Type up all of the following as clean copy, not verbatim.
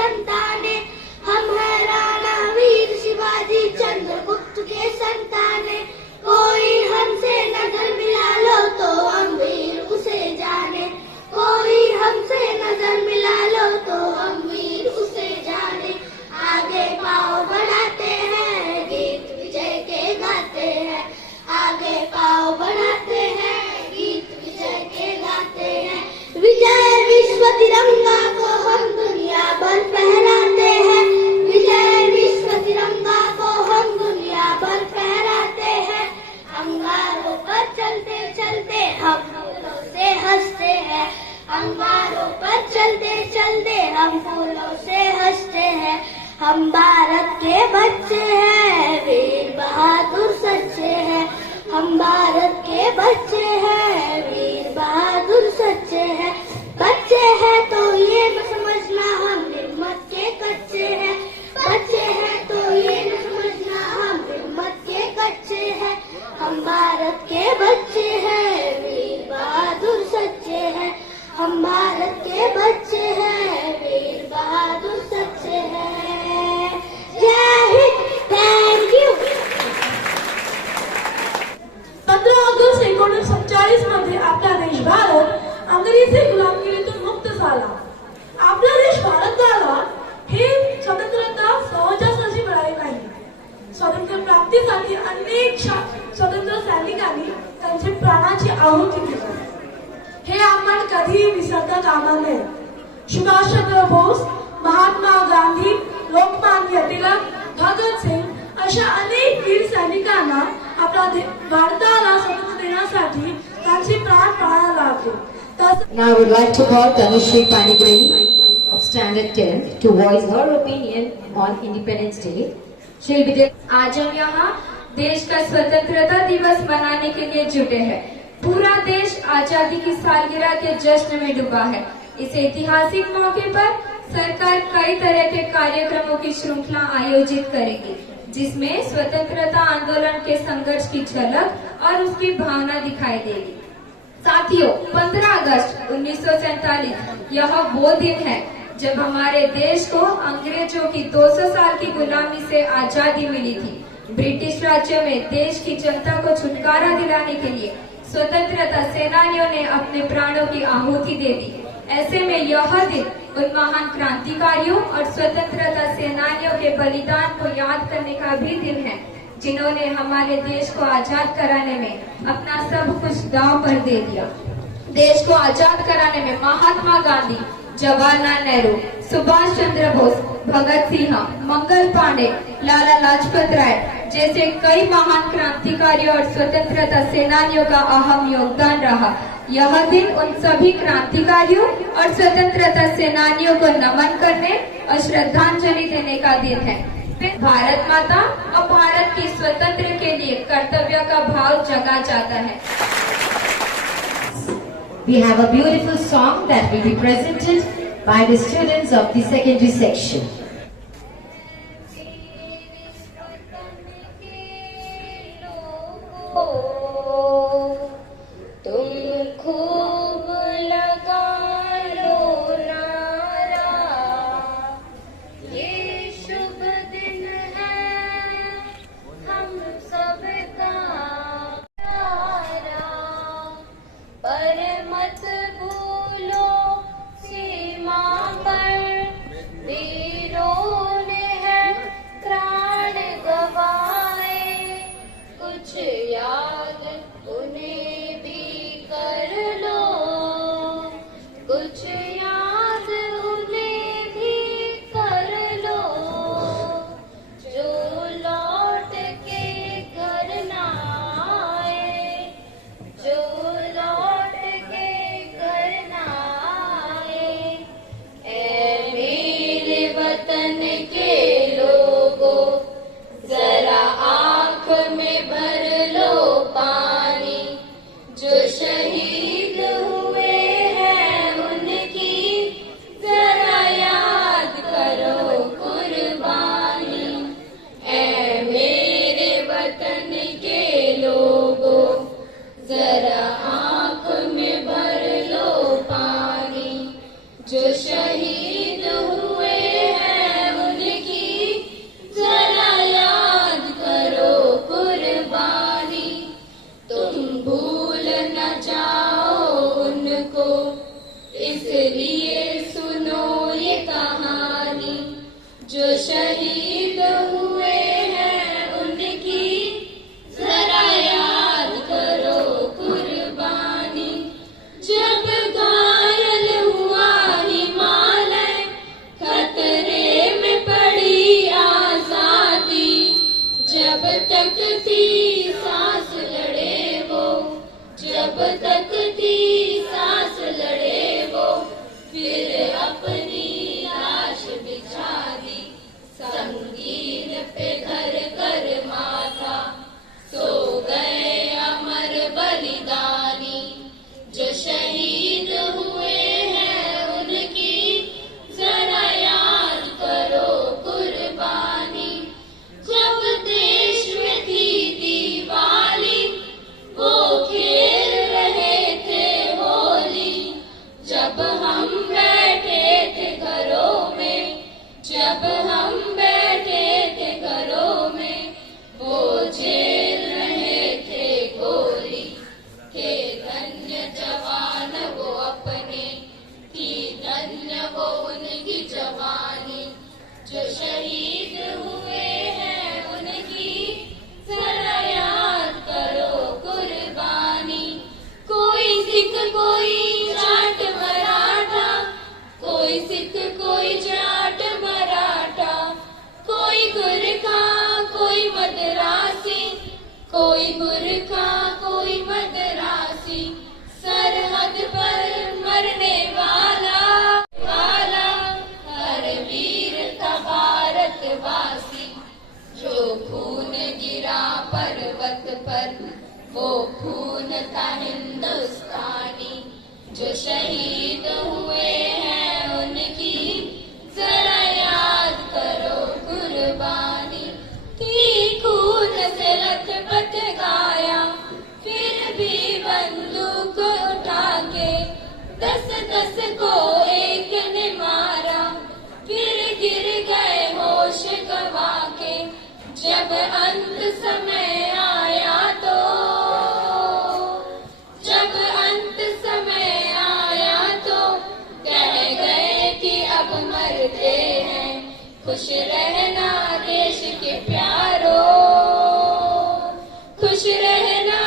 संताने, हम है राणा वीर शिवाजी चंद्रगुप्त के संताने। कोई हमसे नजर मिला लो तो हम वीर उसे जाने, कोई हमसे नजर मिला लो तो हम वीर उसे जाने। आगे पाँव बढ़ाते हैं, गीत विजय के गाते हैं, आगे पाँव बढ़ाते हैं, गीत विजय के गाते हैं। विजय विश्व तिरंगा को हम दुनिया भर फहराते हैं, विजय विश्व तिरंगा को हम दुनिया भर फहराते हैं। अंगारों पर चलते चलते हम फूलों से हंसते हैं, अंगारों पर चलते चलते हम फूलों से हंसते हैं। हम भारत के बच्चे हैं, वीर बहादुर सच्चे हैं, हम भारत के बच्चे हैं, वीर बहादुर सच्चे हैं। बच्चे हैं तो ये न समझना हम हिम्मत के कच्चे हैं, बच्चे हैं तो ये न समझना हम हिम्मत के कच्चे हैं। हम भारत के बच्चे हैं, वीर बहादुर सच्चे हैं, हम भारत के बच्चे हैं, वीर बहादुर सच्चे हैं। जय हिंद, थैंक यू। 15 ऑगस्ट 1947 मध्ये आपला देश भारत अंग्रेजी गुलामगिरीतून मुक्त झाला. आपला देश भारत झाला हे स्वतंत्रता सहजासहजी मिळाली नाही. स्वातंत्र्य प्राप्तीसाठी अनेक स्वतंत्र सैनिकांनी त्यांची प्राणाची आहुती दिली. हे आपण कधीही विसरता कामा नये. सुभाषचंद्र बोस, महात्मा गांधी, लोकमान्य टिळक, भगत सिंग अशा अनेक वीर सैनिकांना आपला भारताला स्वातंत्र्य देण्यासाठी त्यांची प्राण पणाला लावले. Now I would like to call Tanushree Panigrahi of Standard 10 to voice her opinion on Independence Day. She'll be there. आज हम यहाँ देश का स्वतंत्रता दिवस मनाने के लिए जुटे हैं। पूरा देश आजादी की सालगिरह के जश्न में डूबा है। इस ऐतिहासिक मौके पर सरकार कई तरह के कार्यक्रमों की श्रृंखला आयोजित करेगी, जिसमें स्वतंत्रता आंदोलन के संघर्ष की झलक और उसकी भावना दिखाई देगी। साथियों, 15 अगस्त 1947 यह वो दिन है जब हमारे देश को अंग्रेजों की 200 साल की गुलामी से आजादी मिली थी। ब्रिटिश राज्य में देश की जनता को छुटकारा दिलाने के लिए स्वतंत्रता सेनानियों ने अपने प्राणों की आहुति दे दी। ऐसे में यह दिन उन महान क्रांतिकारियों और स्वतंत्रता सेनानियों के बलिदान को याद करने का भी दिन है, जिन्होंने हमारे देश को आजाद कराने में अपना सब कुछ दांव पर दे दिया। देश को आजाद कराने में महात्मा गांधी, जवाहरलाल नेहरू, सुभाष चंद्र बोस, भगत सिंह, मंगल पांडे, लाला लाजपत राय जैसे कई महान क्रांतिकारियों और स्वतंत्रता सेनानियों का अहम योगदान रहा। यह दिन उन सभी क्रांतिकारियों और स्वतंत्रता सेनानियों को नमन करने और श्रद्धांजलि देने का दिन है। भारत माता और भारत की स्वतंत्र के लिए कर्तव्य का भाव जगा जाता है। We have a beautiful song that will be presented by the students of the secondary section. जो शहीद हुए शहीद हुए हैं उनकी जरा याद करो कुर्बानी। जब घायल हुआ हिमालय, खतरे में पड़ी आजादी, जब तक थी सांस लड़े वो, जब तक थी सांस लड़े वो, फिर अपनी लाश बिछा दी संगीन पे घर कर माथा। सो गए अमर बलिदानी, जो शहीद हुए हैं उनकी जरा याद करो कुर्बानी। जब देश में थी दिवाली, वो खेल रहे थे होली, जब हम बैठे थे घरों में, जब हम बैठे थे घरों में, वो झेल रहे थे गोली। थे धन्य जवान वो अपने, थी धन्य वो उनकी जवानी, जो शहीद हुए हैं उनकी जरा याद करो कुर्बानी। कोई सिख कोई जाट मराठा, कोई सिख कोई जाट मराठा, कोई गुरखा कोई मदरासी, कोई गुरखा कोई मदरासी, सरहद पर मरने वाला वाला हर वीर था भारतवासी। जो खून गिरा पर्वत पर, वो खून था हिंदुस्तानी, जो शहीद हुए हैं उनकी जरा याद करो कुर्बानी। थी खून से लथपथ गाया, फिर भी बंदूक उठा के 10-10 को एक ने मारा, फिर गिर गए होश गवा के। जब अंत समय आया तो, जब अंत समय आया तो कह गए कि अब मरते हैं। खुश रहना देश के प्यारो, खुश रहना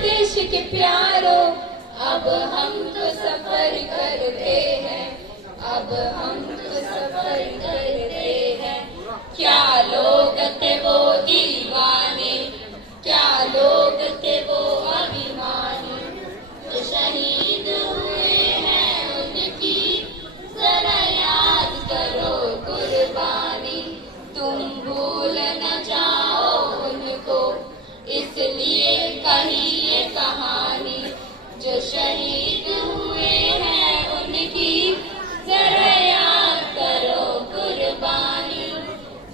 देश के प्यारो, अब हम तो सफर करते हैं, अब हम तो सफर करते हैं। क्या लोग थे वो दीवाने, क्या लोग थे वो अभिमानी, जो शहीद हुए हैं उनकी जरा याद करो कुर्बानी। तुम भूल न जाओ उनको, इसलिए कही ये कहानी, जो शहीद हुए हैं उनकी जरा याद करो कुर्बानी।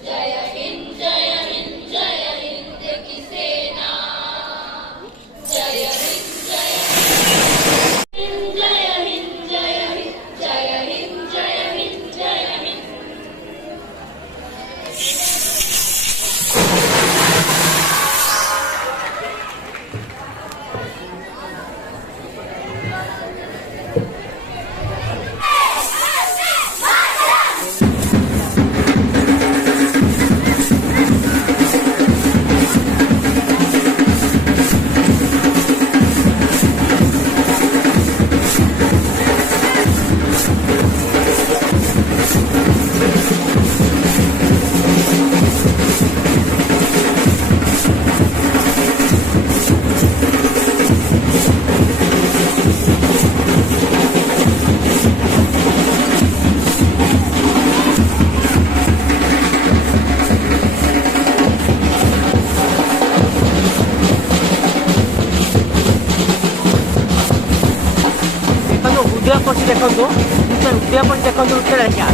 जय हिंद जय हिंद जय हिंद की सेना, जय हिंद जय हिंद जय हिंद जय हिंद जय हिंद जय हिंद जय हिंद। ଉଦୟପଟି ଦେଖନ୍ତୁ, ଉଦୟପଟି ଦେଖନ୍ତୁ ଉତ୍ତର ଆଜ୍ଞା।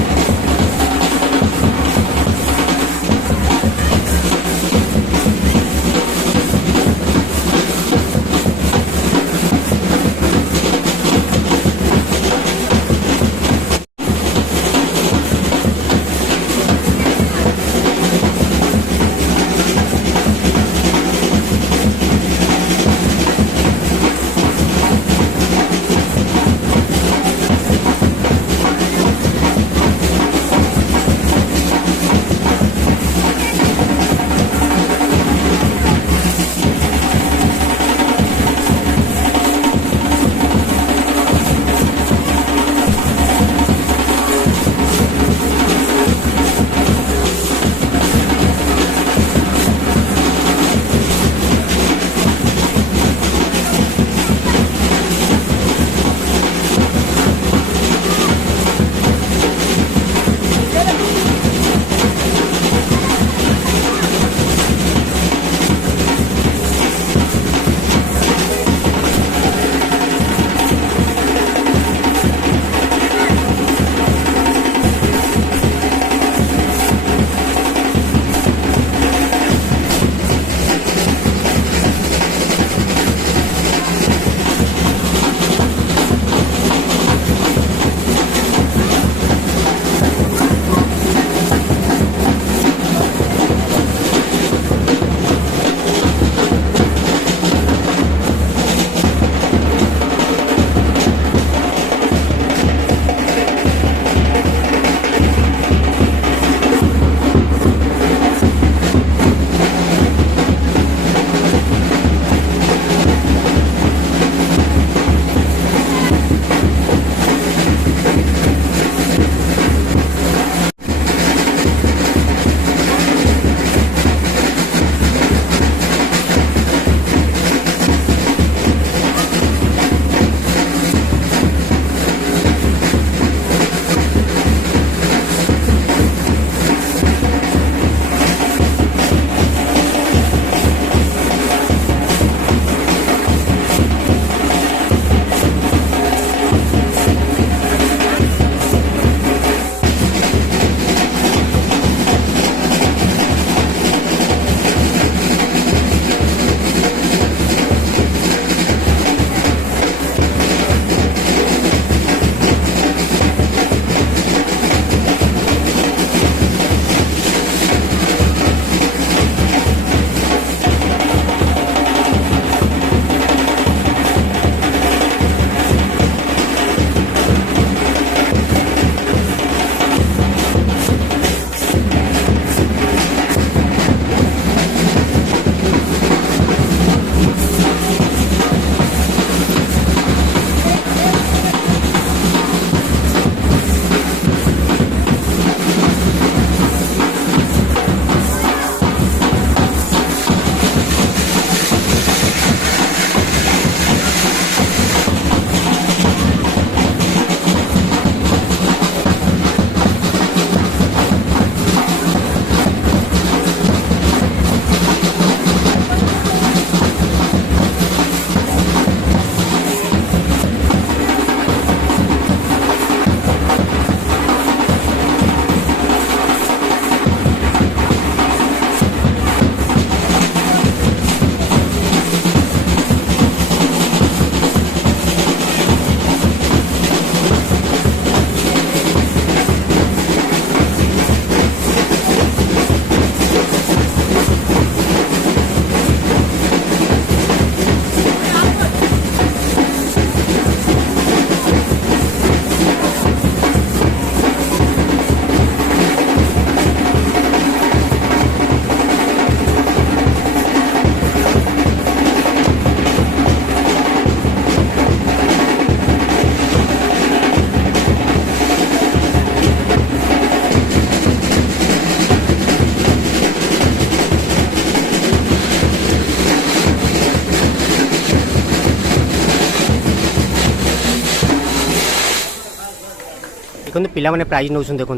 देखो पिला माने प्राइज नौ देखु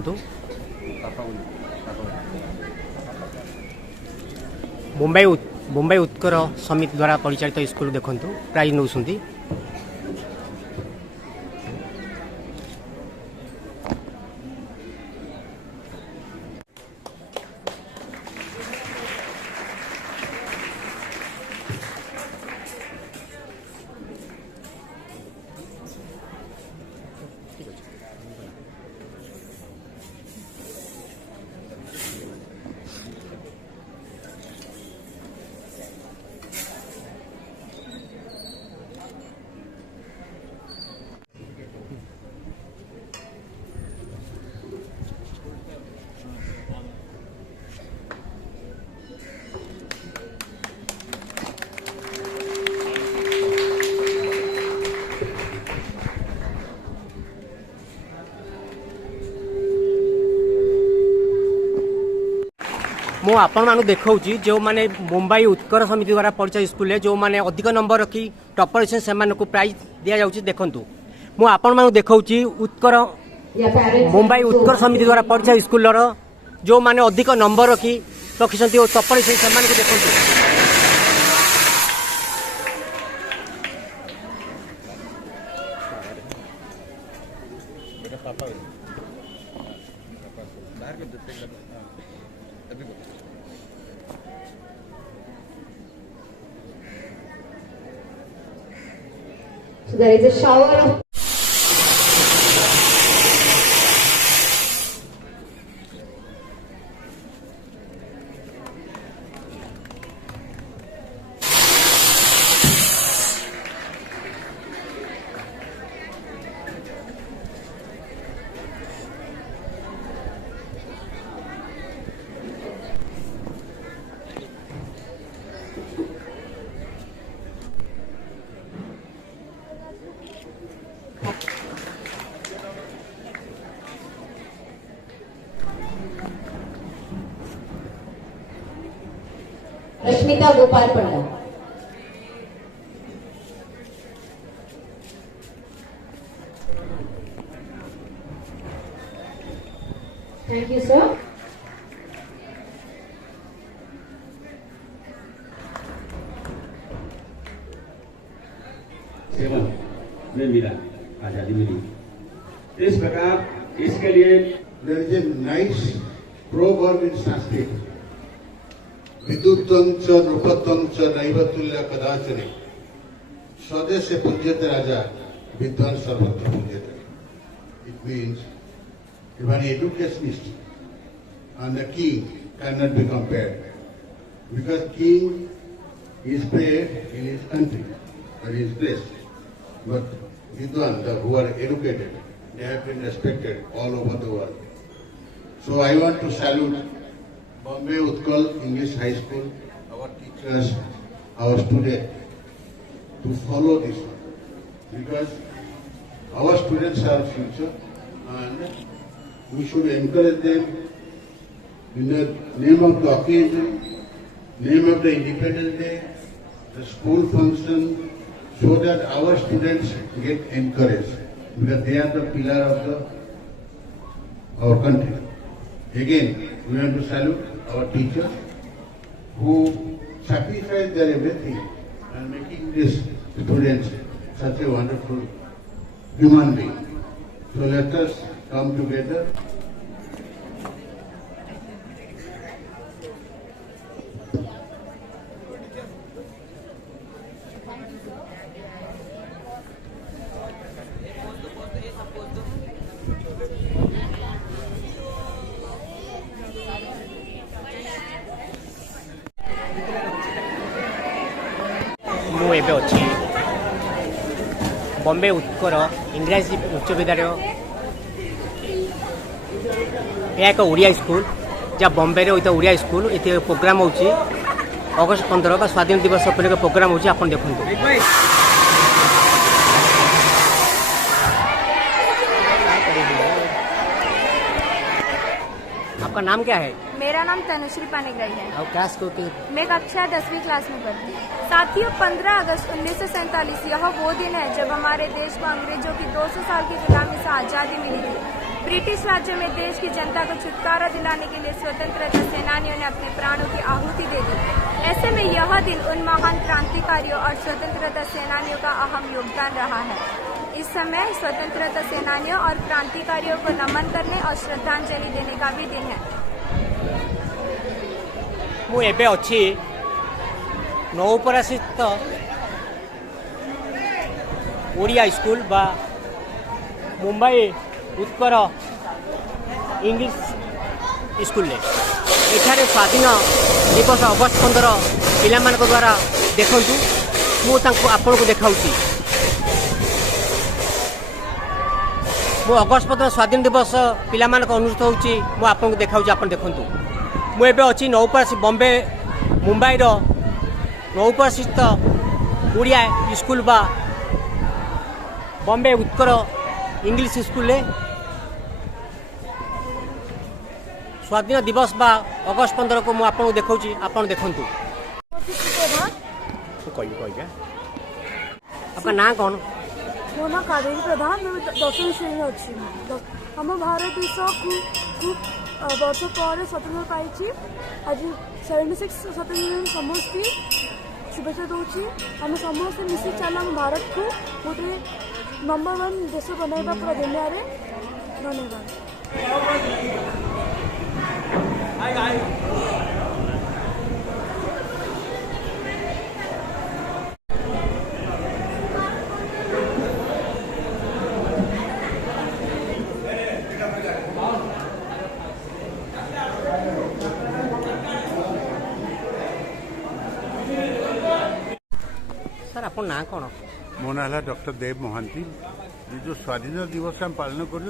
मुंबई उत्कर समिति द्वारा परिचालित स्कूल देखु प्राइज नौ मु आपण मानु देखौची जो माने मुंबई उत्कर समिति द्वारा परिचालित स्कूल जो माने अधिक नंबर रखी टॉपर अछन सेमान को प्राइज दिया जाउची देखंतु मु आपण मानु देखौची उत्कर मुंबई उत्कर समिति द्वारा परिचालित स्कूल जो माने अधिक नंबर रखी रखिसंती टॉपर अछन सेमान को देखंतु So there is a shower of Rashmita Gopal Panda. Thank you, sir. Seven में मिला आजादी मिली। इस प्रकार इसके लिए there is a nice proverb in Sanskrit. विद्युतं च नृपतं च नैव तुल्य कदाचन स्वदेशे पूज्यते राजा विद्वान सर्वत्र पूज्यते. It means if an educationist and the king cannot be compared, because king is paid in his country and his place, but Vidwan, who are educated, they have been respected all over the world. So I want to salute Bombay Utkal English High School, our teachers, our students, to follow this one, because our students are future and we should encourage them in the name of the occasion, name of the Independence Day, the school function, so that our students get encouraged, because they are the pillar of our country. Again, we want to salute our teachers who sacrifice their everything and making these students such a wonderful human being. So let us come together. ମୁଁ ଏବେ ଅଛି ବମ୍ବେ ଉତ୍କଳ ଇଂରାଜୀ ଉଚ୍ଚ ବିଦ୍ୟାଳୟ। ଏହା ଏକ Odia school ଯାହା ବମ୍ବେରେ ହୋଇଥିବା ଓଡ଼ିଆ ସ୍କୁଲ। ଏଠି ପ୍ରୋଗ୍ରାମ ହେଉଛି ଅଗଷ୍ଟ 15 ବା ସ୍ୱାଧୀନ ଦିବସ ଉପଲକ୍ଷେ ପ୍ରୋଗ୍ରାମ ହେଉଛି। ଆପଣ ଦେଖନ୍ତୁ। आपका नाम क्या है? मेरा नाम तनुश्री पानीग्राही है। और क्लास को मैं कक्षा 10वीं क्लास में पढ़ती हूँ। साथियों, 15 अगस्त 1947 यह वो दिन है जब हमारे देश को अंग्रेजों की 200 साल की गुलामी से आजादी मिली थी। ब्रिटिश राज्य में देश की जनता को छुटकारा दिलाने के लिए स्वतंत्रता सेनानियों ने अपने प्राणों की आहुति दे दी। ऐसे में यह दिन उन महान क्रांतिकारियों और स्वतंत्रता सेनानियों का अहम योगदान रहा है। इस समय स्वतंत्रता सेनानियों और क्रांतिकारियों को नमन करने और श्रद्धांजलि देने का भी दिन है। ମୁଁ ଏବେ ଅଛି ନୌପରାସ୍ଥିତ ଓଡ଼ିଆ ସ୍କୁଲ ବା ମୁମ୍ବାଇ ଉତ୍କଳ ଇଂଲିଶ ସ୍କୁଲରେ ଏଠାରେ ସ୍ୱାଧୀନ ଦିବସ ଅଗଷ୍ଟ 15 ପିଲାମାନଙ୍କ ଦ୍ୱାରା ଦେଖନ୍ତୁ ମୁଁ ତାଙ୍କୁ ଆପଣଙ୍କୁ ଦେଖାଉଛି। ମୁଁ ଅଗଷ୍ଟ 15 ସ୍ୱାଧୀନ ଦିବସ ପିଲାମାନଙ୍କ ଅନୁଷ୍ଠିତ ହେଉଛି ମୁଁ ଆପଣଙ୍କୁ ଦେଖାଉଛି ଆପଣ ଦେଖନ୍ତୁ। ମୁଁ ଏବେ ଅଛି ନୌପରାସ୍ଥ ବମ୍ବେ ମୁମ୍ବାଇର ନୌପରାସ୍ଥିତ ଓଡ଼ିଆ ସ୍କୁଲ ବା ବମ୍ବେ ଉତ୍କଳ ଇଂଲିଶ ସ୍କୁଲରେ ସ୍ୱାଧୀନ ଦିବସ ବା ଅଗଷ୍ଟ 15କୁ ମୁଁ ଆପଣଙ୍କୁ ଦେଖାଉଛି ଆପଣ ଦେଖନ୍ତୁ। କହିବେ आपका नाम कौन? ମୋ ନାଁ କାବେରୀ ପ୍ରଧାନ, ମୁଁ 10ମ ଶ୍ରେଣୀରେ ଅଛି। ଆମ ଭାରତ ଦେଶ ଖୁବ୍ ବର୍ଷ ପରେ ସ୍ୱତନ୍ତ୍ର ପାଇଛି। ଆଜି 76 ସ୍ୱତନ୍ତ୍ର ସମସ୍ତେ शुभेच्छा दूसरी आम समस्त मिसी चल आम भारत को गोटे नंबर 1 देश बनवा पूरा दुनिया रे। धन्यवाद। सर आप ना कौन? मो ना है डॉक्टर देव महांती। ये जो स्वाधीनता दिवस हम पालन कर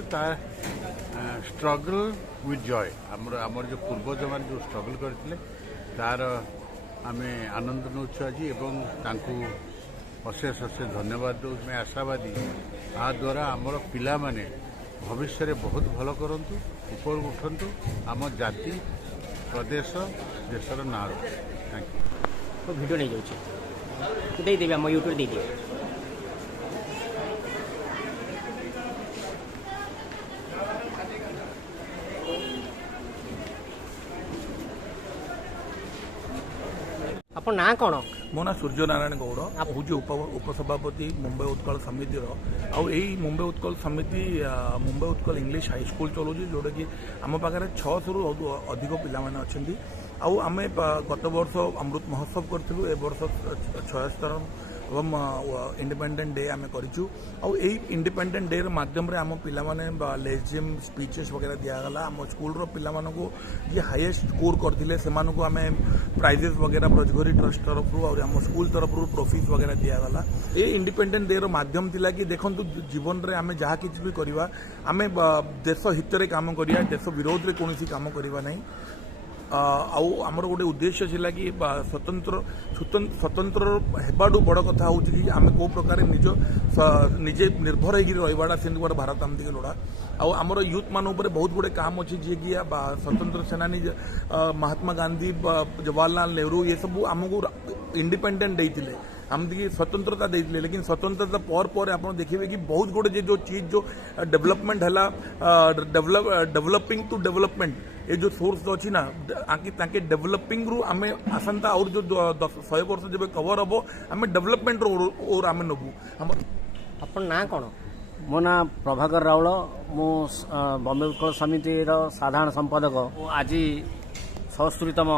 स्ट्रगल विथ जॉय आमर जो पूर्वज मान जो स्ट्रगल करते तार आम आनंद नौ आज एवं अशेष अशेष धन्यवाद दो। मैं आशावादी आ द्वारा आमर पिला माने भविष्य रे बहुत भल करंतु ऊपर उठंतु आम जाति प्रदेश देशर ना। Thank you. वीडियो नहीं जाऊँ दे देवी आम यूट्यूब दे दिए। आप ना कौन? मो ना सूर्य नारायण गौड़ हूँ उपसभापति मुंबई उत्कल समिति मुंबई उत्कल समिति Mumbai Utkal English high school चलाऊ जोटा कि आम पाखे 600 रु अधिक पिला आम गत वर्ष अमृत महोत्सव करूँ ए वर्ष 76 एवं इंडिपेंडेंट डे आम करूँ। इंडिपेंडेंट डे मध्यम आम पिला लेजियम स्पीचेस वगैरह दिगला। आम स्कूल पिला जी हाईएस्ट स्कोर करते आम प्राइजेस वगैरह ब्रजघरी ट्रस्ट तरफ और आम स्कूल तरफ ट्रॉफीज वगैरह दिगला। ये इंडिपेंडेंट डे माध्यम थिला कि देखो जीवन में आम जहाँ किसी भी करवा आम देश हित में काम करिया, देश विरोध में कौन काम करवा नहीं। आमर गोटे उद्देश्य थिला कि स्वतंत्र हेबाडू बड़ कथा हूँ कि आम कौ प्रकार निजे निर्भर होगा से गोटे भारत आम दिखे लोड़ा। आमर यूथ मान बहुत गुड़े काम अच्छे जी कि स्वतंत्र सेनानी महात्मा गांधी जवाहरलाल नेहरू ये सब आमको इंडिपेंडेंट देते आमदी स्वतंत्रता देते। लेकिन स्वतंत्रता पर आप देखिए कि बहुत गुड़े जो चीज जो डेवलपमेंट है डेवलपिंग टू डेवलपमेंट ये जो सोर्स अच्छी ना ताकि डेवलपिंग रु आम आसंता और जो 100 वर्ष जब कवर हम आम डेवलपमेंट और आम नबू। आप ना कौन? मो ना प्रभाकर राउल मु बॉम्बे उत्कल समिति साधारण संपादक। आज 76तम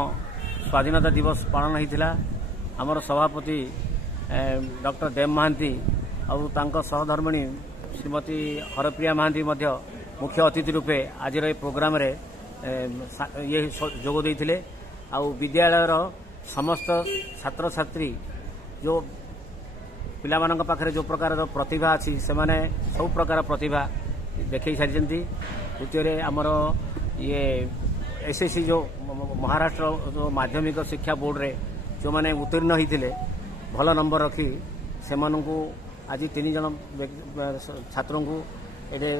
स्वाधीनता दिवस पालन होता। आमर सभापति डॉक्टर देव महांती और सहधर्मिणी श्रीमती हरप्रिया महांती मुख्य अतिथि रूपे आज प्रोग्राम रे ये जोग देते। विद्यालय समस्त छात्र छात्री जो पिला पाखे जो प्रकार प्रतिभा अच्छी से माने सब प्रकार प्रतिभा देखई सारी। द्वितीय आमर ये एसएससी जो महाराष्ट्र जो माध्यमिक शिक्षा बोर्ड रे जो माने उत्तीर्ण होते भल नंबर रखी से आज 3 जन छात्रों को ये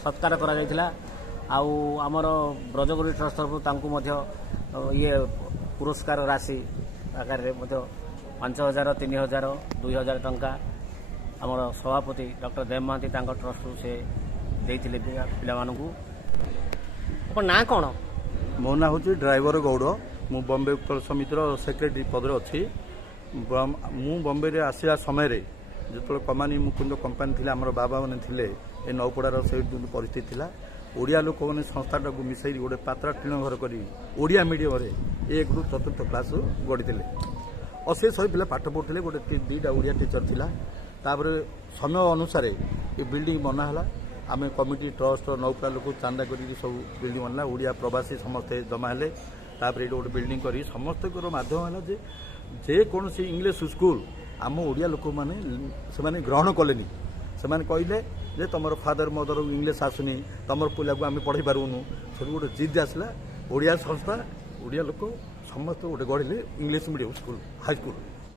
सत्कार करा आमर ब्रजगुरी ट्रस्ट तरफ ये पुरस्कार राशि आकार 5,000 3,000 2,000 टंका आमर सभापति डॉक्टर देव महांती ट्रस्ट से ଦେଇଥିଲେ ପିଲାମାନଙ୍କୁ। ଆପଣ ନାଁ କ'ଣ? ମୋ ନାଁ ହେଉଛି ଡ୍ରାଇଭର ଗୌଡ଼। ମୁଁ ବମ୍ବେ ଉତ୍କଳ ସମିତିର ସେକ୍ରେଟାରୀ ପଦରେ ଅଛି। ମୁଁ ବମ୍ବେରେ ଆସିବା ସମୟରେ ଯେତେବେଳେ କମାନି ମୁକୁନ୍ଦ କମ୍ପାନୀ ଥିଲା, ଆମର ବାବାମାନେ ଥିଲେ, ଏ ନୌପଡ଼ାର ସେ ପରିସ୍ଥିତି ଥିଲା। ଓଡ଼ିଆ ଲୋକମାନେ ସଂସ୍ଥାଟାକୁ ମିଶାଇ ଗୋଟେ ପାତ୍ରା ଟିଣ ଘର କରି ଓଡ଼ିଆ ମିଡ଼ିୟମରେ 1ରୁ 4th କ୍ଲାସ୍ ଗଢ଼ିଥିଲେ। 80-100 ପିଲା ପାଠ ପଢ଼ୁଥିଲେ। ଗୋଟେ 2ଟା ଓଡ଼ିଆ ଟିଚର ଥିଲା। ତାପରେ ସମୟ ଅନୁସାରେ ଏ ବିଲ୍ଡିଂ ବନା ହେଲା। ଆମେ କମିଟି ଟ୍ରଷ୍ଟ ନୌପଡ଼ା ଲୋକ ଚାନ୍ଦା କରିକି ସବୁ ବିଲ୍ଡିଂ ବନିଲା। ଓଡ଼ିଆ ପ୍ରବାସୀ ସମସ୍ତେ ଜମା ହେଲେ। ତାପରେ ଏଇଠି ଗୋଟେ ବିଲ୍ଡିଂ କରି ସମସ୍ତଙ୍କର ମାଧ୍ୟମ ହେଲା ଯେ ଯେକୌଣସି ଇଂଲିଶ ସ୍କୁଲ ଆମ ଓଡ଼ିଆ ଲୋକମାନେ ସେମାନେ ଗ୍ରହଣ କଲେନି। ସେମାନେ କହିଲେ ଯେ ତୁମର ଫାଦର ମଦର ଇଂଲିଶ ଆସୁନି, ତୁମର ପିଲାକୁ ଆମେ ପଢ଼େଇ ପାରିବୁନୁ। ସେଠୁ ଗୋଟେ ଜିଦ୍ ଆସିଲା। ଓଡ଼ିଆ ସଂସ୍ଥା, ଓଡ଼ିଆ ଲୋକ ସମସ୍ତେ ଗୋଟେ ଗଢ଼ିଲେ ଇଂଲିଶ ମିଡ଼ିୟମ ସ୍କୁଲ, ହାଇସ୍କୁଲ।